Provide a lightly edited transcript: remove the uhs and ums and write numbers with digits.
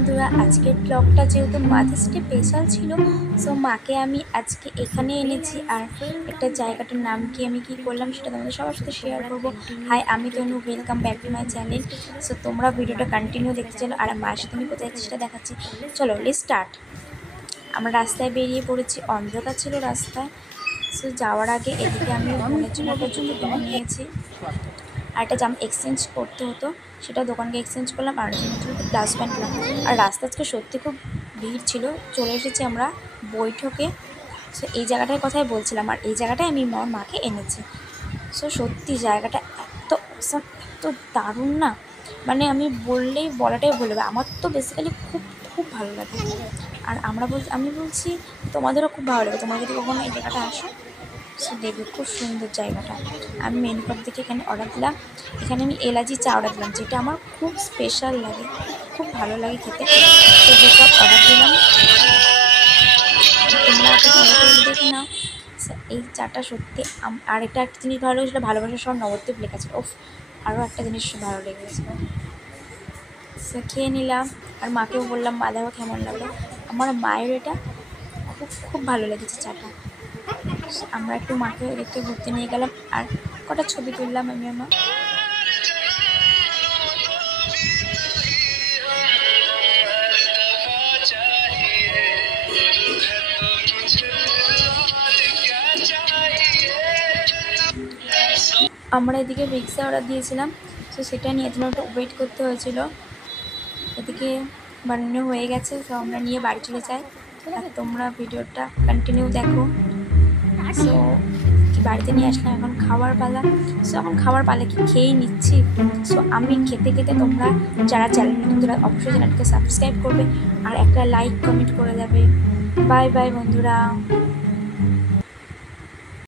বন্ধুরা, আজকের ব্লগটা যেহেতু মাদার্স ডে স্পেশাল ছিল, সো মাকে আমি আজকে এখানে এনেছি। আর একটা জায়গাটার নাম কি আমি কি করলাম সেটা তোমাদের সবার সাথে শেয়ার করবো। হাই, আমি Tanu, welcome back to my channel. So তোমরা ভিডিওটা কন্টিনিউ দেখতে চলো। আর মায়ের সাথে আমি কোথায় যাচ্ছি সেটা দেখাচ্ছি। চলো লেটস স্টার্ট। আমরা রাস্তায় বেরিয়ে পড়েছি, অন্ধকার ছিল রাস্তায়। সো যাওয়ার আগে এদিকে আমি বোনের জন্য একটা জুতো কিনে নিয়েছি, আর একটা জামা এক্সচেঞ্জ করতে হতো, সেটা দোকানকে এক্সচেঞ্জ করলাম। আর জন্য একটু প্লাস প্যান্ট নিলাম। আর রাস্তা আজকে সত্যি খুব ভিড় ছিল। চলে এসেছি আমরা বৈঠকে। সো এই জায়গাটার কথাই বলছিলাম, আর এই জায়গাটায় আমি আমার মাকে এনেছি। সো সত্যি জায়গাটা এত অসাম, এত দারুণ না, মানে আমি বলাটাই বলবে। আমার তো বেসিক্যালি খুব খুব ভালো লাগে। আর আমি বলছি তোমাদেরও খুব ভালো লাগে, তোমরা যদি কখনো এই জায়গাটা আসো। সো দেখবে খুব সুন্দর জায়গাটা। আমি মেনু কার্ড থেকে এখানে অর্ডার দিলাম। এখানে আমি এলাচি চা অর্ডার দিলাম, যেটা আমার খুব স্পেশাল লাগে, খুব ভালো লাগে খেতে। তো যেটা অর্ডার দিলাম তোমরা আগে ভালো করে দেখে নাও। এই চাটা সত্যি। আর একটা জিনিস ভালো লেগেছিল, ভালোবাসার সব নবদ্বীপ লেখা ছিল। ওফ, আরও একটা জিনিস ভালো লেগেছিল। সে খেয়ে নিলাম, আর মাকেও বললাম মা দেখো কেমন লাগলো। আমার মায়ের এটা খুব খুব ভালো লেগেছে চাটা। আমরা একটু মাকে দেখতে ঘুরতে নিয়ে গেলাম, আর কটা ছবি তুললাম আমি আমার। আমরা এদিকে রিক্সা অর্ডার দিয়েছিলাম, তো সেটা নিয়ে জন্য একটু ওয়েট করতে হয়েছিল। এদিকে বানানো হয়ে গেছে, তো আমরা নিয়ে বাড়ি চলে যাই। আর তোমরা ভিডিওটা কন্টিনিউ দেখো। সো বাড়িতে নিয়ে আসলাম, এখন খাওয়ার পালা। সো এখন খাওয়ার পালা কি খেয়েই নিচ্ছি। সো আমি খেতে খেতে তোমরা যারা চ্যানেল নতুন তারা অবশ্যই চ্যানেলকে সাবস্ক্রাইব করবে, আর একটা লাইক কমেন্ট করে দেবে। বাই বাই বন্ধুরা।